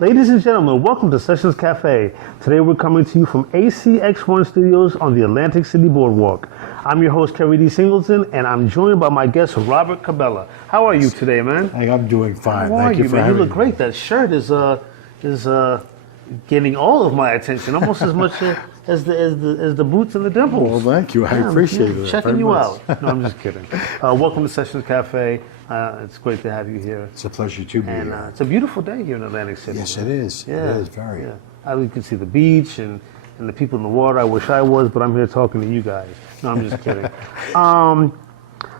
Ladies and gentlemen, welcome to Sessions Café. Today we're coming to you from ACX1 Studios on the Atlantic City Boardwalk. I'm your host, Keri Singleton, and I'm joined by my guest, Robert Capella. How are you today, man? Hey, I'm doing fine. How Thank are you for man? having You look me. great. That shirt is getting all of my attention, almost as much as the boots and the dimples. Well, thank you. I appreciate it. Checking very you much. out. No, I'm just kidding. Welcome to Sessions Cafe. It's great to have you here. It's a pleasure to be And here. it's a beautiful day here in Atlantic City. Yes, it is. Yeah, It is very. Yeah. You can see the beach and the people in the water. I wish I was, but I'm here talking to you guys. No, I'm just kidding.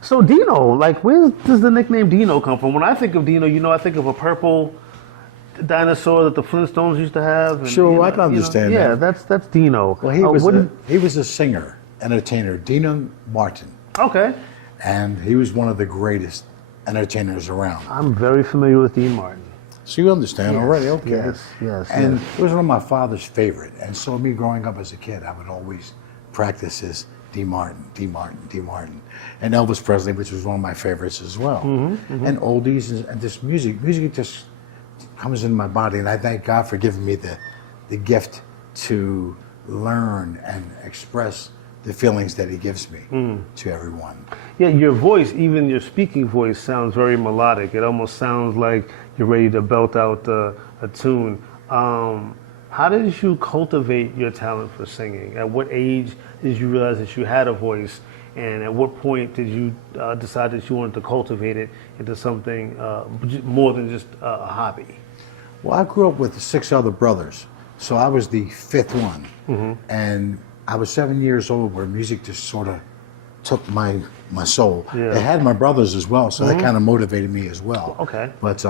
So Dino, like, where does the nickname Dino come from? When I think of Dino, I think of a purple dinosaur that the Flintstones used to have. And, Sure, I can understand Yeah, that. that's Dino. Well, he was a singer, entertainer, Dino Martin, Okay. and he was one of the greatest entertainers around. I'm very familiar with Dean Martin. So you understand already, okay? Yes. And it was one of my father's favorite. And so me growing up as a kid, I would always practice this D. Martin, D. Martin, D. Martin. And Elvis Presley, which was one of my favorites as well. And oldies and this music just comes into my body. And I thank God for giving me the gift to learn and express the feelings that he gives me to everyone. Yeah, your voice, even your speaking voice, sounds very melodic. It almost sounds like you're ready to belt out a tune. How did you cultivate your talent for singing? At what age did you realize that you had a voice? And at what point did you decide that you wanted to cultivate it into something more than just a hobby? Well, I grew up with 6 other brothers, so I was the 5th one. And I was 7 years old where music just sort of took my soul. Yeah. I had my brothers as well, so that kind of motivated me as well. Okay. But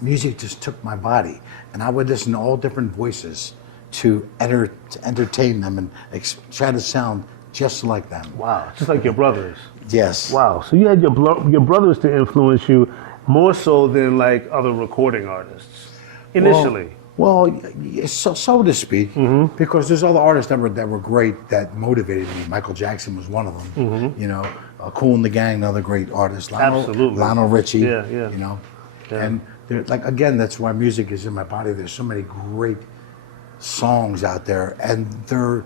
music just took my body, and I would listen to all different voices to entertain them and try to sound just like them. Wow, just like your brothers. Yes. Wow, so you had your brothers to influence you more so than like other recording artists initially. Well, so to speak, because there's other artists that were great that motivated me. Michael Jackson was one of them. You know, Kool and the Gang, another great artist. Absolutely. Lionel Richie. Yeah. You know, and like again, that's why music is in my body. There's so many great songs out there, and they're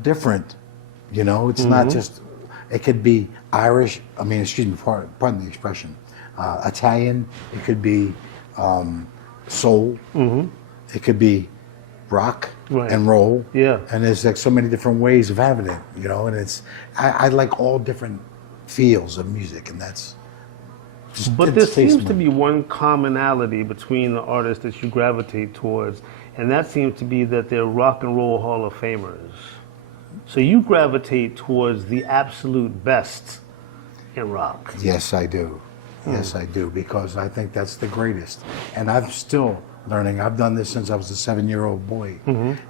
different. You know, it's not just. It could be Irish. I mean, excuse me, pardon the expression. Italian. It could be soul. It could be rock and roll. Yeah. And there's like so many different ways of having it, you know, and it's, I like all different feels of music, and that's just, But there seems to be one commonality between the artists that you gravitate towards, and that seems to be that they're rock and roll Hall of Famers. So you gravitate towards the absolute best in rock. Yes, I do. Yes, I do, because I think that's the greatest. And I'm still learning. I've done this since I was a 7-year-old boy,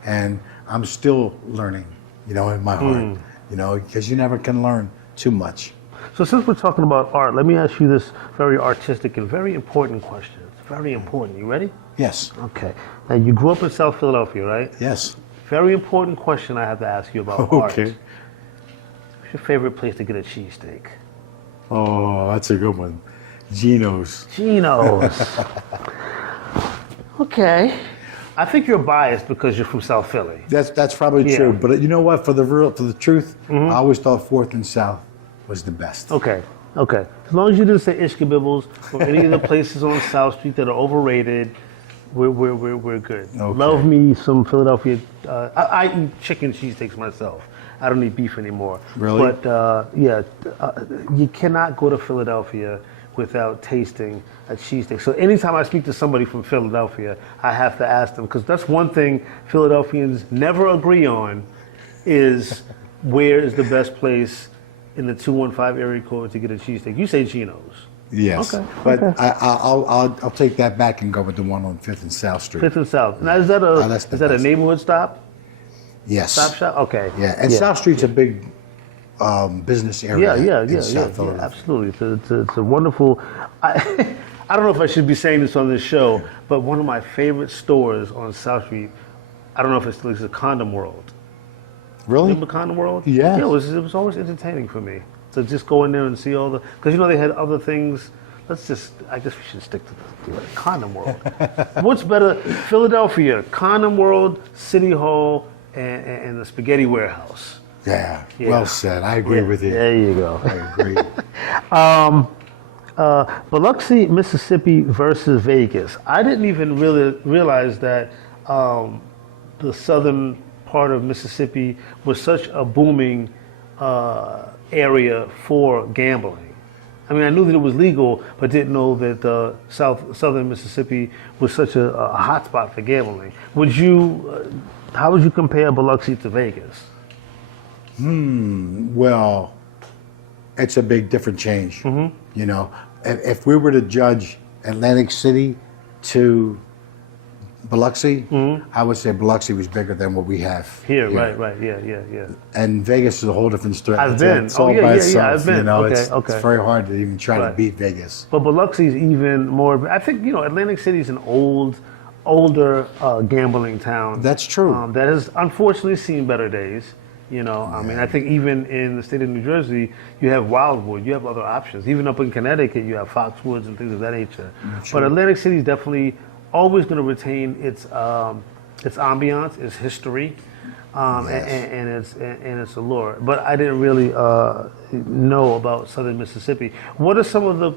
and I'm still learning, you know, in my heart, you know, because you never can learn too much. So since we're talking about art, let me ask you this very artistic and very important question. It's very important. You ready? Yes. Okay. Now, you grew up in South Philadelphia, right? Yes. Very important question I have to ask you about art. Okay. What's your favorite place to get a cheesesteak? Oh, that's a good one. Geno's. Okay. I think you're biased because you're from South Philly. That's probably true. But you know what? For the truth, I always thought 4th and South was the best. Okay. As long as you didn't say Ishkabibbles or any of the places on South Street that are overrated, we're good. Okay. Love me some Philadelphia. I eat chicken cheesesteaks myself. I don't eat beef anymore. Really? But you cannot go to Philadelphia without tasting a cheesesteak. So anytime I speak to somebody from Philadelphia, I have to ask them, because that's one thing Philadelphians never agree on, is where is the best place in the 215 area code to get a cheesesteak. You say Geno's. Yes. Okay. But I'll take that back and go with the one on 5th and South Street. 5th and South. Now, is that a neighborhood stop? Yes. Stop shop? Okay. Yeah, and South Street's a big business area. Yeah, absolutely. It's a wonderful. I don't know if I should be saying this on this show, but one of my favorite stores on South Street, I don't know if it still exists, a Condom World. Really? Remember Condom World? Yes. Yeah, it was always entertaining for me to just go in there and see all the, because you know they had other things. I guess we should stick to the Condom World. What's better, Philadelphia, Condom World, City Hall, and the Spaghetti Warehouse? Yeah, Yeah. well said. I agree with you. There you go. I agree. Biloxi, Mississippi versus Vegas. I didn't even really realize that the southern part of Mississippi was such a booming area for gambling. I mean, I knew that it was legal, but didn't know that southern Mississippi was such a hot spot for gambling. How would you compare Biloxi to Vegas? Well, it's a big different change. Mm-hmm. You know, if we were to judge Atlantic City to Biloxi, I would say Biloxi was bigger than what we have Here, right, yeah. And Vegas is a whole different story. I've been. It's all Oh, yeah, by yeah, itself. I've been. You know, Okay, it's okay. very hard to even try Right. to beat Vegas. But Biloxi's even more. I think Atlantic City is an older gambling town. That's true. That has unfortunately seen better days. I mean, I think even in the state of New Jersey, you have Wildwood, you have other options. Even up in Connecticut, you have Foxwoods and things of that nature. But Atlantic City is definitely always going to retain its ambiance, its history, and its allure. But I didn't really know about Southern Mississippi. What are some of the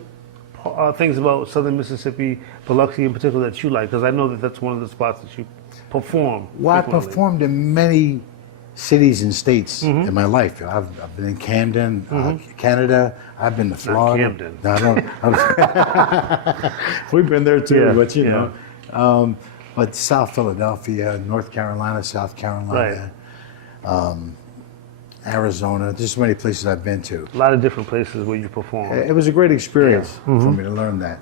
things about Southern Mississippi, Biloxi in particular, that you like? Because I know that that's one of the spots that you perform. Well, I frequently. performed in many cities and states in my life. I've been in Camden, Canada. I've been to Florida. Camden. No, I don't. We've been there too, Yeah, but you yeah. know. But South Philadelphia, North Carolina, South Carolina, Arizona. There's so many places I've been to. A lot of different places where you perform. It was a great experience for me to learn that.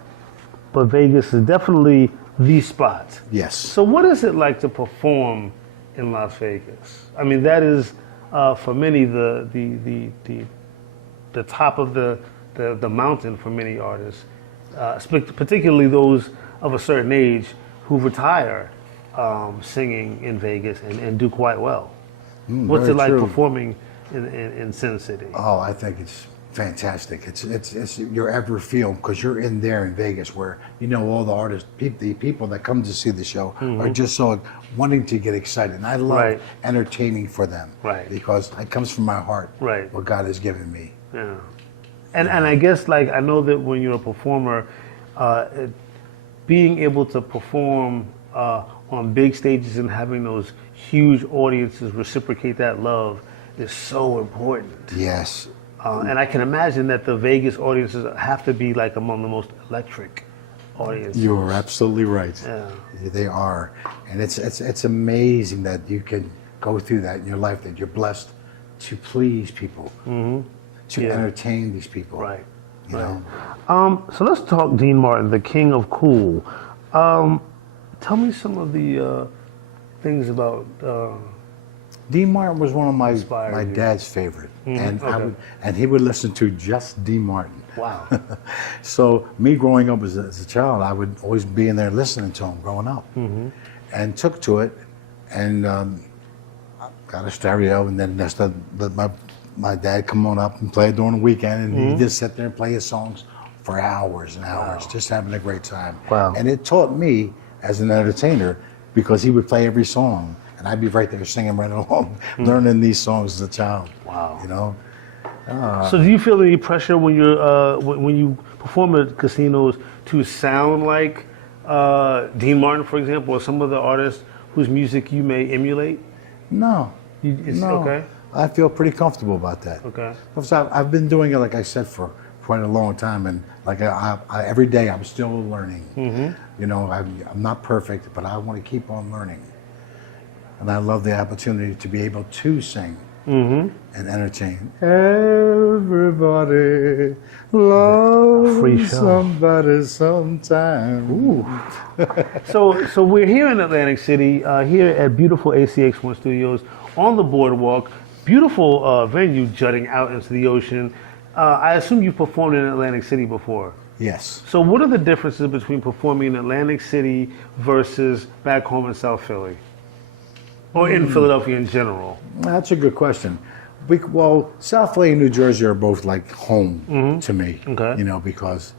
But Vegas is definitely the spot. Yes. So what is it like to perform in Las Vegas? I mean, that is for many the top of the mountain for many artists, particularly those of a certain age who retire singing in Vegas and do quite well. What's it very like true. performing in Sin City? Oh, I think it's fantastic. It's your ever feel because you're in there in Vegas where all the artists, the people that come to see the show are just so wanting to get excited. And I love entertaining for them, because it comes from my heart, what God has given me. Yeah, and I guess I know that when you're a performer, being able to perform on big stages and having those huge audiences reciprocate that love is so important. Yes. And I can imagine that the Vegas audiences have to be among the most electric audiences. You are absolutely right. Yeah. They are, and it's amazing that you can go through that in your life. That you're blessed to please people, to entertain these people. Right. You know? So let's talk Dean Martin, the king of cool. Tell me some of the things about. Dean Martin was one of my you. dad's favorite, and he would listen to just Dean Martin. Wow. So me growing up as a child, I would always be in there listening to him growing up, and took to it, and got a stereo, and then my dad come on up and play it during the weekend, and he'd just sit there and play his songs for hours and hours, just having a great time. Wow. And it taught me as an entertainer because he would play every song. And I'd be right there singing right along, learning these songs as a child. Wow. You know? So do you feel any pressure when you're when you perform at casinos to sound like Dean Martin, for example, or some of the artists whose music you may emulate? No. No. Okay. I feel pretty comfortable about that. Okay. Because I've been doing it, like I said, for quite a long time. And I every day I'm still learning. I'm not perfect, but I want to keep on learning. And I love the opportunity to be able to sing and entertain. Everybody loves somebody sometime. Ooh. So we're here in Atlantic City, here at beautiful ACX1 Studios on the boardwalk. Beautiful venue jutting out into the ocean. I assume you performed in Atlantic City before. Yes. So what are the differences between performing in Atlantic City versus back home in South Philly? Or in Philadelphia in general? That's a good question. South Philly and New Jersey are both like home to me. Okay. Because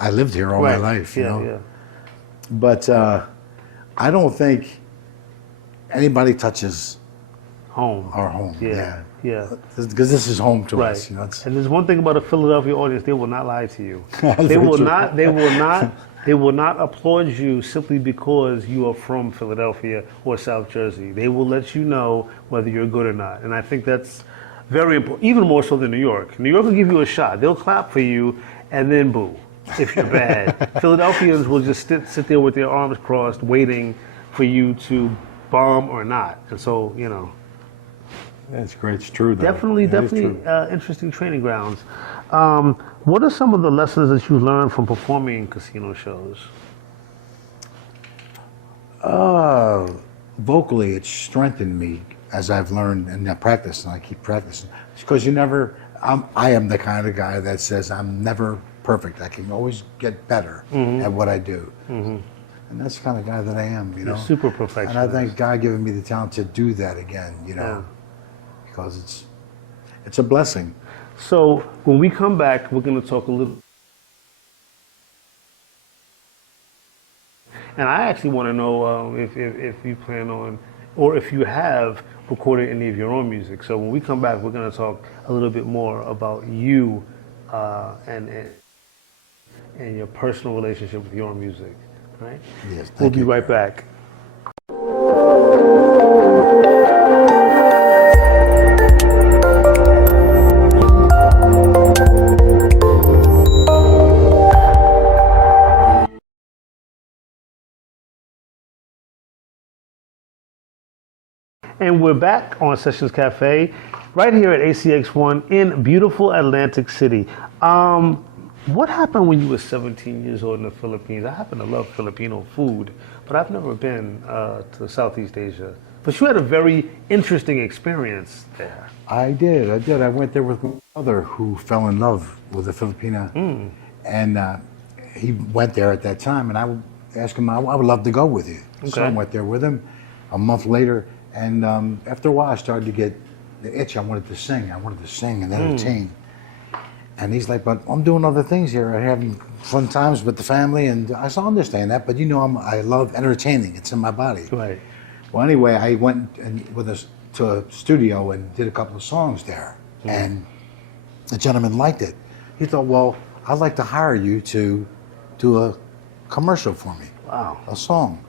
I lived here all my life, you know. Yeah. But I don't think anybody touches Home. our home. Yeah. Because this is home to Right. us, you know. It's, And there's one thing about a Philadelphia audience: they will not lie to you. They Very will true. not. They will not. They will not applaud you simply because you are from Philadelphia or South Jersey. They will let you know whether you're good or not. And I think that's very important, even more so than New York. New York will give you a shot. They'll clap for you and then boo if you're bad. Philadelphians will just sit there with their arms crossed waiting for you to bomb or not. And so, you know. that's great. It's true, though. Definitely It is true. interesting training grounds. What are some of the lessons that you learned from performing casino shows? Vocally, it's strengthened me as I've learned and I practice, and I keep practicing. Because I am the kind of guy that says I'm never perfect. I can always get better at what I do. And that's the kind of guy that I am, you know. You're super And perfectionist. I thank God giving me the talent to do that again, you know, because it's a blessing. So when we come back, we're going to talk a little. And I actually want to know if you plan on, or if you have recorded any of your own music. So when we come back, we're going to talk a little bit more about you and your personal relationship with your music. Right? Yes, We'll thank be you. right back. And we're back on Sessions Cafe, right here at ACX1 in beautiful Atlantic City. What happened when you were 17 years old in the Philippines? I happen to love Filipino food, but I've never been to Southeast Asia. But you had a very interesting experience there. I did. I went there with my mother, who fell in love with a Filipina. And he went there at that time, and I asked him, I would love to go with you. So I Okay. went there with him a month later. And after a while, I started to get the itch. I wanted to sing. I wanted to sing and entertain. And he's like, but I'm doing other things here. I'm having fun times with the family. And I said, I understand that, but you know, I love entertaining. It's in my body. Right. Well, anyway, I went with us to a studio and did a couple of songs there. And the gentleman liked it. He thought, well, I'd like to hire you to do a commercial for me, Wow. a song.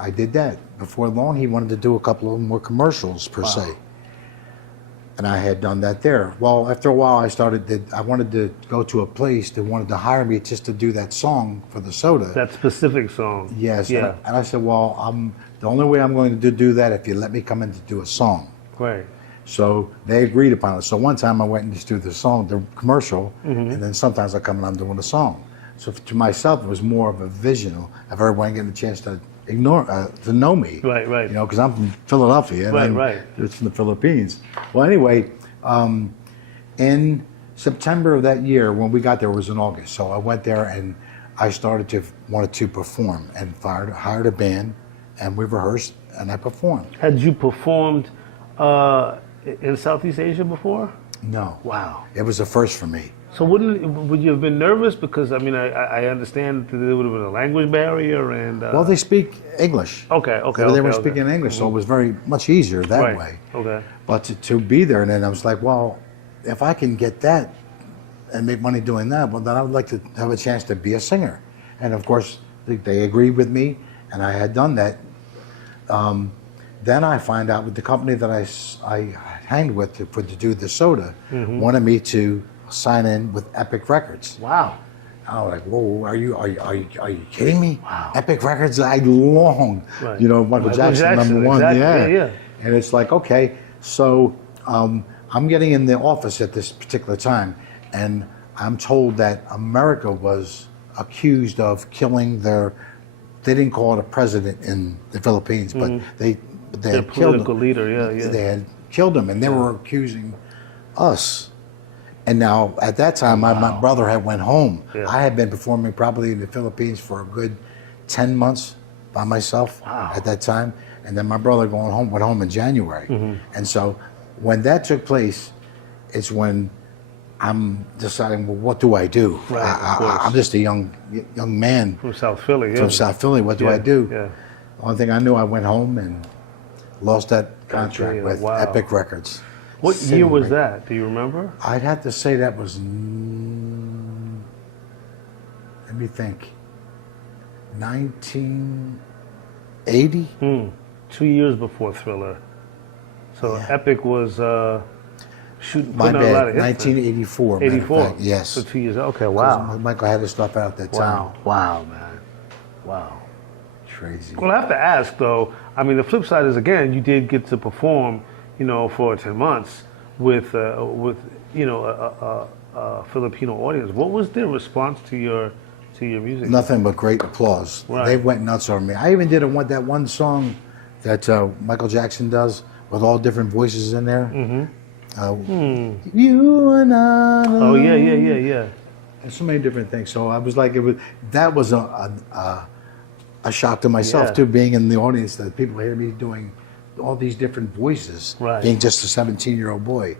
I did that. Before long, he wanted to do a couple of more commercials per se. And I had done that there. Well, after a while, I wanted to go to a place that wanted to hire me just to do that song for the soda. That specific song. Yes. Yeah. And I said, well, the only way I'm going to do that if you let me come in to do a song. Right. So they agreed upon it. So one time I went and just do the song, the commercial, and then sometimes I come and I'm doing the song. So to myself, it was more of a vision of everyone getting a chance to to know me. Right, right. You know, because I'm from Philadelphia. And Right. It's from the Philippines. Well, anyway, in September of that year, when we got there, it was in August. So I went there and I wanted to perform and hired a band, and we rehearsed and I performed. Had you performed in Southeast Asia before? No. Wow. It was a first for me. So would you have been nervous? Because I mean, I understand that there would have been a language barrier and. Well, they speak English. Okay. They were speaking English, so it was very much easier that way. Okay. But to be there, and then I was like, well, if I can get that and make money doing that, well, then I would like to have a chance to be a singer. And of course, they agreed with me, and I had done that. Then I find out with the company that I hanged with to do the soda, wanted me to sign in with Epic Records. Wow. I was like, whoa, are you kidding me? Wow. Epic Records, I long, Right. Michael Jackson, number one, exactly, yeah. And it's like, okay, so I'm getting in the office at this particular time, and I'm told that America was accused of killing they didn't call it a president in the Philippines, but they Their had killed political him. leader, yeah. They had killed him, and they were accusing us. And now, at that time, my brother had went home. Yeah. I had been performing probably in the Philippines for a good 10 months by myself at that time. And then my brother went home in January. And so when that took place, it's when I'm deciding, well, what do I do? Right, of course. I'm just a young man From South Philly, yeah. from South Philly. What do I do? Yeah. Only thing I knew, I went home and lost that contract with wow. Epic Records. What Sitting year was right- that? Do you remember? I'd have to say that was, let me think, 1980? 2 years before Thriller. So Yeah. Epic was shooting, My putting out a lot bad, of hits. 1984. matter of 84. fact, yes. So 2 years. Okay, wow. Michael had to stop out at that time. Wow. Wow, man. Wow. Crazy. Well, I have to ask though. I mean, the flip side is again, you did get to perform, for 10 months with a Filipino audience. What was their response to your music? Nothing but great applause. Right. They went nuts on me. I even did that one song that Michael Jackson does with all different voices in there. You and I. Oh yeah. And so many different things. So I was like, that was a shock to myself Yeah. too, being in the audience, that people hear me doing all these different voices, Right. being just a 17-year-old boy.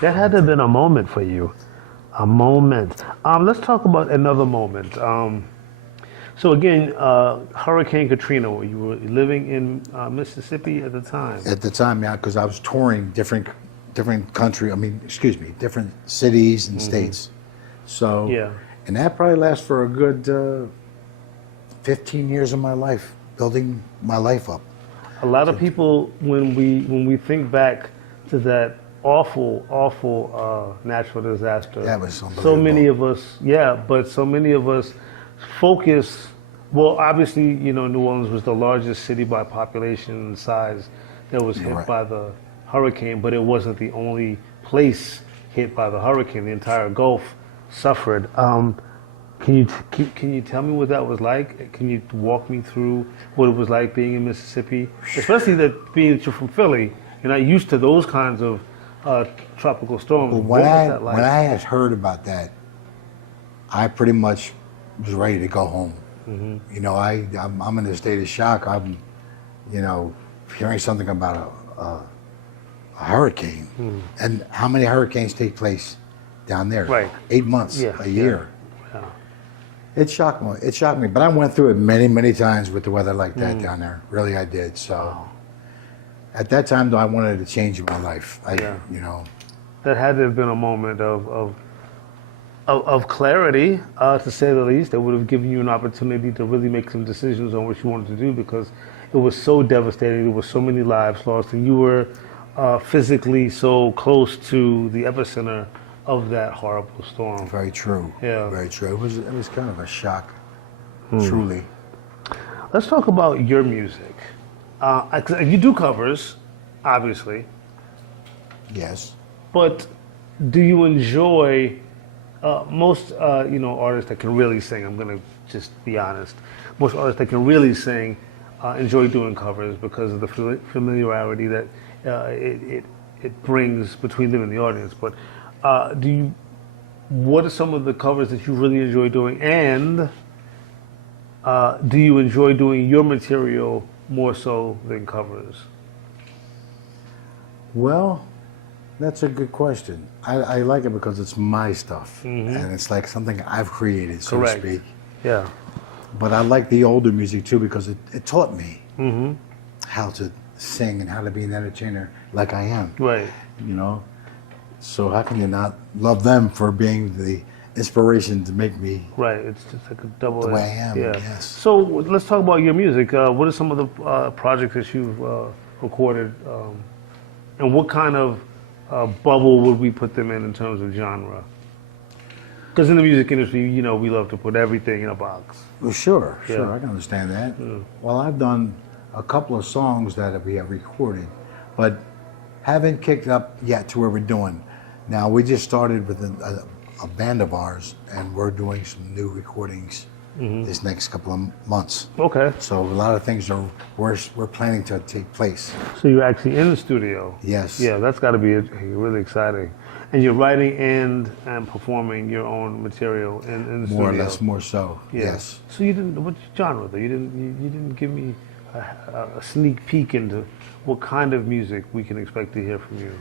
That had to have been a moment for you. A moment. Let's talk about another moment. So again, Hurricane Katrina, you were living in Mississippi at the time. At the time, yeah, because I was touring different different cities and states. So, Yeah. and that probably lasts for a good 15 years of my life, building my life up. A lot of people, when we think back to that awful natural disaster, That was so unbelievable. many of us, but so many of us focus. Well, obviously, New Orleans was the largest city by population and size that was hit Right. by the hurricane, but it wasn't the only place hit by the hurricane. The entire Gulf suffered. Can you tell me what that was like? Can you walk me through what it was like being in Mississippi, especially that you're from Philly, you're not used to those kinds of tropical storms. But What was that like? when I had heard about that, I pretty much was ready to go home. Mm-hmm. I'm in a state of shock. I'm, hearing something about a hurricane, and how many hurricanes take place down there? Right. 8 months, Yeah, a year. Yeah. It shocked me. It shocked me. But I went through it many, many times with the weather like that down there. Really, I did. So at that time, though, I wanted to change my life. That had to have been a moment of clarity, to say the least. That would have given you an opportunity to really make some decisions on what you wanted to do, because it was so devastating. There were so many lives lost, and you were physically so close to the epicenter of that horrible storm. Very true. Yeah. Very true. It was kind of a shock, truly. Let's talk about your music. 'Cause you do covers, obviously, Yes. but do you enjoy most artists that can really sing? I'm gonna just be honest. Most artists that can really sing enjoy doing covers because of the familiarity that it brings between them and the audience. But what are some of the covers that you really enjoy doing, and do you enjoy doing your material more so than covers? Well, that's a good question. I like it because it's my stuff, and it's like something I've created, so Correct. to speak. Yeah. But I like the older music too, because it taught me how to sing and how to be an entertainer like I am. Right. So how can you not love them for being the inspiration to make me Right, it's just like a double. the way I am? Yeah. Yes. So let's talk about your music. What are some of the projects that you've recorded, and what kind of bubble would we put them in terms of genre? Because in the music industry, we love to put everything in a box. Well, sure, Yeah. I can understand that. Well, I've done a couple of songs that we have recorded, but haven't kicked up yet to where we're doing. Now, we just started with a band of ours, and we're doing some new recordings this next couple of months. Okay. So a lot of things we're planning to take place. So you're actually in the studio. Yes. Yeah, that's got to be really exciting. And you're writing and performing your own material in the studio. More or less, more so. Yeah. Yes. So you didn't. What genre though? You didn't give me a sneak peek into what kind of music we can expect to hear from you.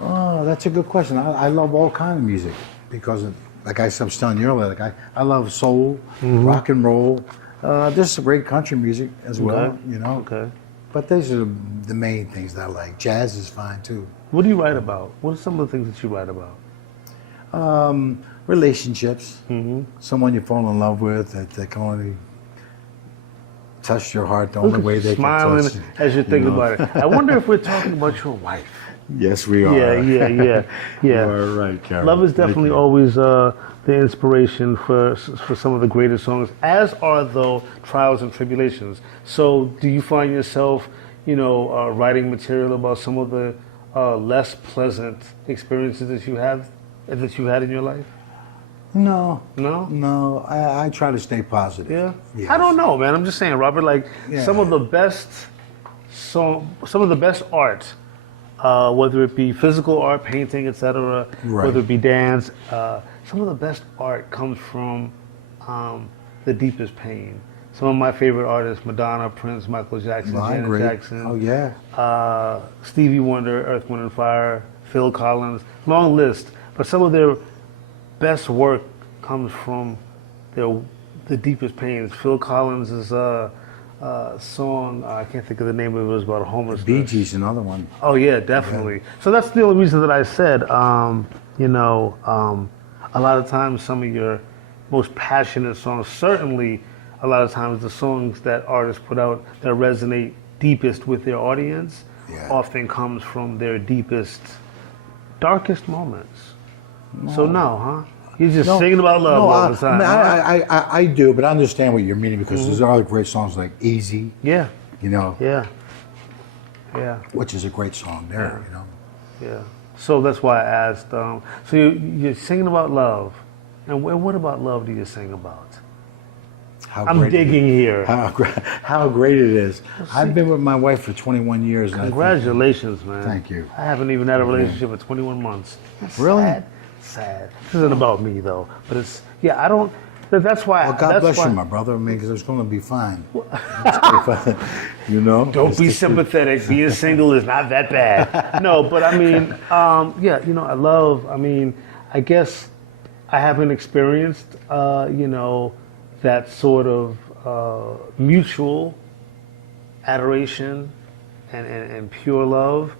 Oh, that's a good question. I love all kind of music because, like I was telling you earlier, like I love soul, rock and roll. There's some great country music as well, you know. Okay. But these are the main things that I like. Jazz is fine too. What do you write about? What are some of the things that you write about? Relationships. Someone you fall in love with that can only touch your heart the only way they Smiling can touch. as you think about it. I wonder if we're talking about your wife. Yes, we are. Yeah. You are right, Keri. Love is definitely always the inspiration for some of the greatest songs, as are though trials and tribulations. So, do you find yourself, writing material about some of the less pleasant experiences that you had in your life? No. No. I try to stay positive. Yeah. Yes. I don't know, man. I'm just saying, Robert. Like some of the best art. Whether it be physical art, painting, etc., whether it be dance, some of the best art comes from the deepest pain. Some of my favorite artists: Madonna, Prince, Michael Jackson, Janet Jackson. Oh yeah. Stevie Wonder, Earth, Wind and Fire, Phil Collins. Long list, but some of their best work comes from the deepest pains. Phil Collins is song, I can't think of the name of it, was about homelessness. Bee Gees, another one. Oh yeah, definitely. Yeah. So that's the only reason that I said, a lot of times some of your most passionate songs, certainly a lot of times the songs that artists put out that resonate deepest with their audience often comes from their deepest, darkest moments. No. So no, huh? You're just singing about love all the time. I do, but I understand what you're meaning because there's other great songs like Easy. Yeah. Yeah. Which is a great song there, Yeah. So that's why I asked. So you're singing about love. And what about love do you sing about? I'm digging here. How great it is. I've been with my wife for 21 years. Congratulations, man. Thank you. I haven't even had a relationship for 21 months. Really? Sad. This isn't about me though, but it's I don't. That's why. Well, God bless you, my brother. I mean, because it's going to be fine. Don't be sympathetic. Being single is not that bad. No, but I mean, I love. I mean, I guess I haven't experienced, that sort of mutual adoration and pure love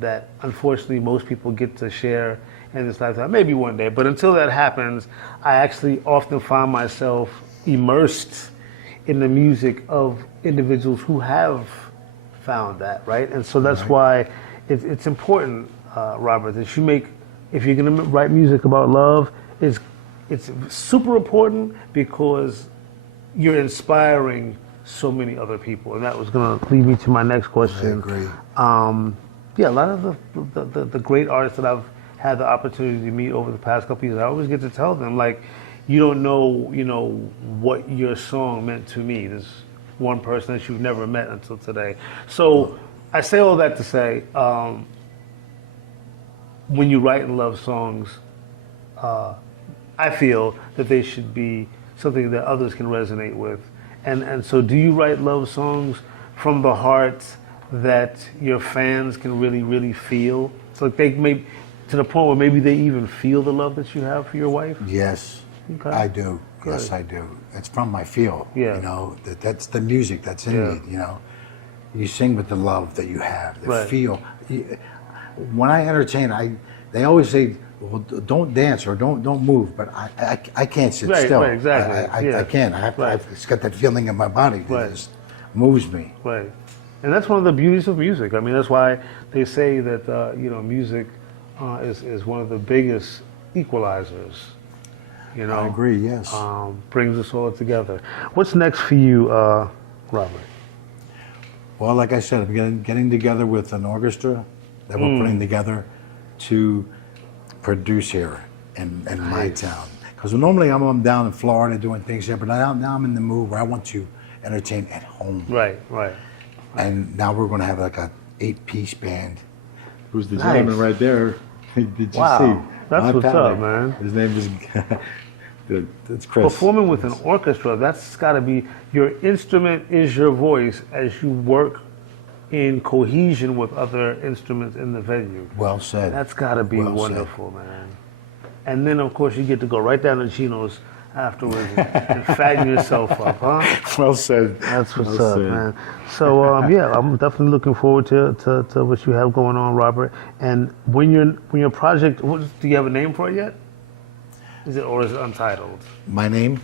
that unfortunately most people get to share in this lifetime, maybe one day, but until that happens, I actually often find myself immersed in the music of individuals who have found that, right? And so that's why it's important, Robert, that you make, if you're gonna write music about love, it's super important because you're inspiring so many other people, and that was gonna lead me to my next question. I agree. A lot of the great artists that I've had the opportunity to meet over the past couple years, I always get to tell them, like, you don't know, what your song meant to me. There's one person that you've never met until today. So I say all that to say, when you write and love songs, I feel that they should be something that others can resonate with. And so do you write love songs from the heart that your fans can really, really feel? So they may, to the point where maybe they even feel the love that you have for your wife? Yes, I do. Good. Yes, I do. It's from my feel. Yeah. That's the music that's in me, You sing with the love that you have, the feel. When I entertain, they always say, well, don't dance or don't move, but I can't sit still. Right, exactly. I can't. It's got that feeling in my body that just moves me. Right. And that's one of the beauties of music. I mean, that's why they say that, music is one of the biggest equalizers. I agree, yes. Brings us all together. What's next for you, Robert? Well, like I said, I'm getting together with an orchestra that we're putting together to produce here in my town. Because normally I'm down in Florida doing things here, but now I'm in the mood where I want to entertain at home. Right. And now we're going to have like a 8-piece band. Who's the gentleman right there? Did you see? That's what's up, man. His name is that's Chris. Performing with an orchestra, that's got to be, your instrument is your voice as you work in cohesion with other instruments in the venue. Well said. That's got to be Well wonderful, man. And then, of course, you get to go right down to Chino's afterwards and fatten yourself up, huh? Well said. That's what's Well up, said. man. So, yeah, I'm definitely looking forward to what you have going on, Robert. And when your project, do you have a name for it yet? Is it untitled? My name?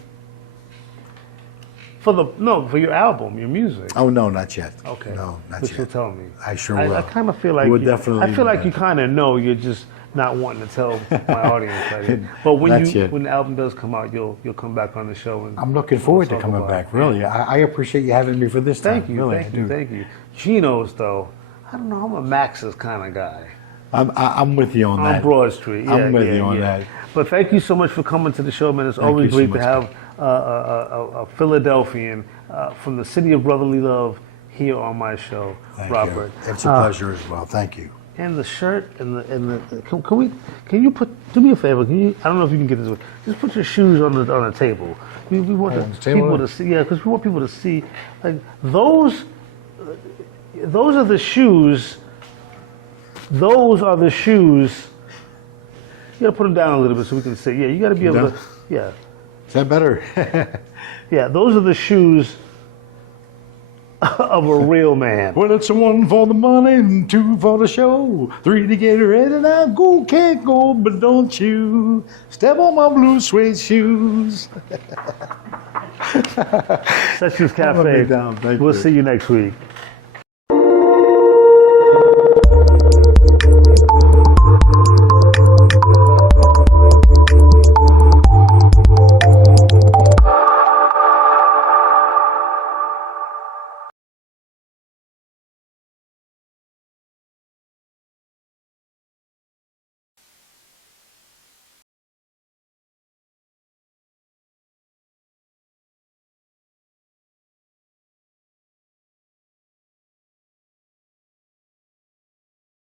For your album, your music. Oh no, not yet. Okay. No, not But yet. you'll tell me. I sure will. I kind of feel like We'll definitely I feel do like that. you kind of know. You're just not wanting to tell my audience that. Yet. But Not yet. when the album does come out, you'll come back on the show and I'm looking forward to talk coming about back. it. Really, I appreciate you having me for this time. Thank you, Really, I do. thank you. Chino's though, I don't know. I'm a Max's kind of guy. I'm with you on On that. Broad Street. Yeah, I'm with yeah, you on yeah. that. But thank you so much for coming to the show, man. It's Thank always you so great much, to have a Philadelphian from the city of brotherly love here on my show, Thank Robert. you. It's a pleasure as well. Thank you. And the shirt and the can you do me a favor? Can you? I don't know if you can get this. Just put your shoes on the table. We want on the table? people to see. Yeah, because we want people to see. Like those are the shoes. Those are the shoes. You gotta put them down a little bit so we can see. Yeah, you gotta be able Down? to. Yeah, Is that better? yeah. Those are the shoes of a real man. Well, it's one for the money and two for the show. Three to get ready now. Go, can't go, but don't you step on my blue suede shoes. Sessions I'm gonna Cafe. be down. Thank We'll you. see you next week.